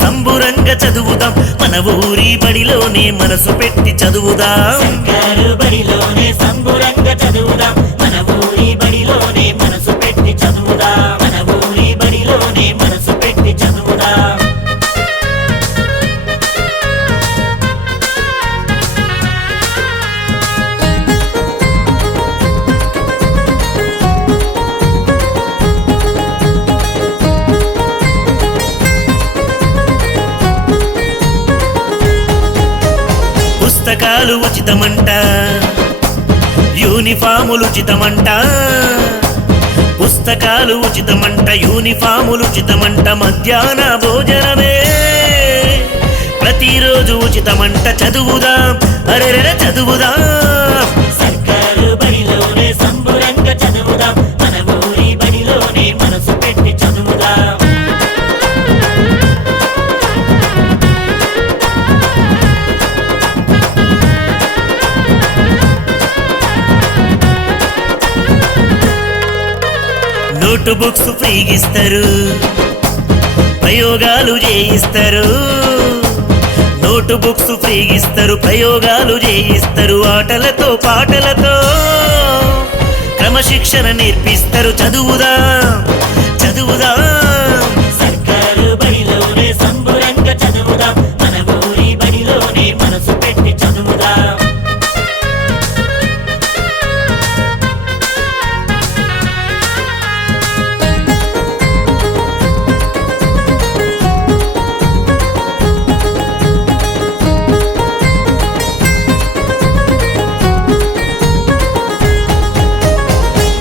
సంబురంగా చదువుదాం మన ఊరి బడిలోనే మనసు పెట్టి చదువుదాం సర్కారు బడిలోనే సంబురంగా చదువుదాం మన ఊరి బడిలోనే మనసు పెట్టి చదువుదాం మన ఊరి బడిలోనే మనసు పెట్టి చదువుదాం పుస్తకాలు ఉచితమంట యూనిఫాములు ఉచితమంట పుస్తకాలు ఉచితమంట యూనిఫాములు ఉచితమంట మధ్యాహ్న భోజనమే ప్రతిరోజు ఉచితమంట చదువుదాం అరెరెర చదువుదాం సర్కారు బడిలోనే సంబురంగా చదువుదాం మన ఊరి బడిలోనే మనసు పెట్టి చదువుదాం నోట్ బుక్స్ ఫ్రీగిస్తారు ప్రయోగాలు చేయిస్తారు నోట్ బుక్స్ ఫ్రీగిస్తారు ప్రయోగాలు చేయిస్తారు ఆటలతో పాటలతో క్రమశిక్షణ నేర్పిస్తారు చదువుదాం చదువుదాం సర్కారు బడిలోనే సంబురంగా చదువుదాం మన ఊరి బడిలోనే మనసు పెట్టి చదువుదాం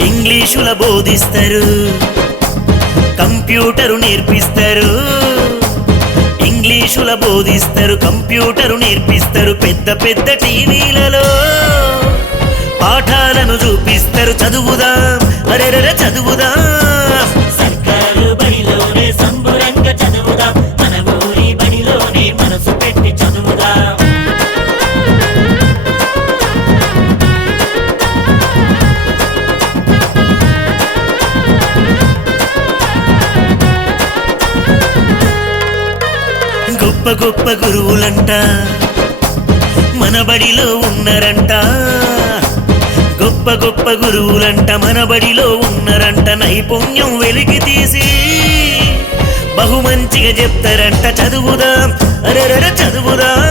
ఇంగ్లీషుల బోధిస్తారు కంప్యూటరు నేర్పిస్తారు ఇంగ్లీషుల బోధిస్తారు కంప్యూటరు నేర్పిస్తారు పెద్ద పెద్ద టీవీలలో పాఠాలను చూపిస్తారు చదువుదాం అరెరెర చదువుదాం సర్కారు బడిలోనే సంబురంగా చదువుదాం మన ఊరి బడిలోనే మనసు పెట్టి చదువుదాం గొప్ప గొప్ప గురువులంట మన బడిలో ఉన్నారంట గొప్ప గొప్ప గురువులంట మన బడిలో ఉన్నారంట నైపుణ్యం వెలికి తీసి బహుమంచిగా చెప్తారంట చదువుదాం అరెరెర చదువుదాం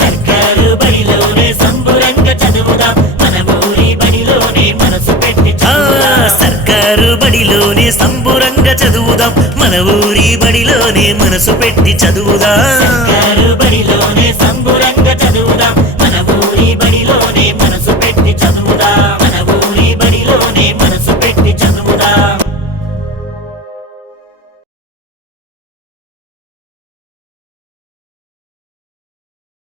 సర్కారు బడిలోనే సంబురంగా చదువుదాం మన ఊరి బడిలోనే మనసు పెట్టి చదువుదాం సర్కారు బడిలోనే సంబురంగా చదువుదాం మన ఊరి బడిలోనే మనసు పెట్టి చదువుదాం సర్కారు బడిలోనే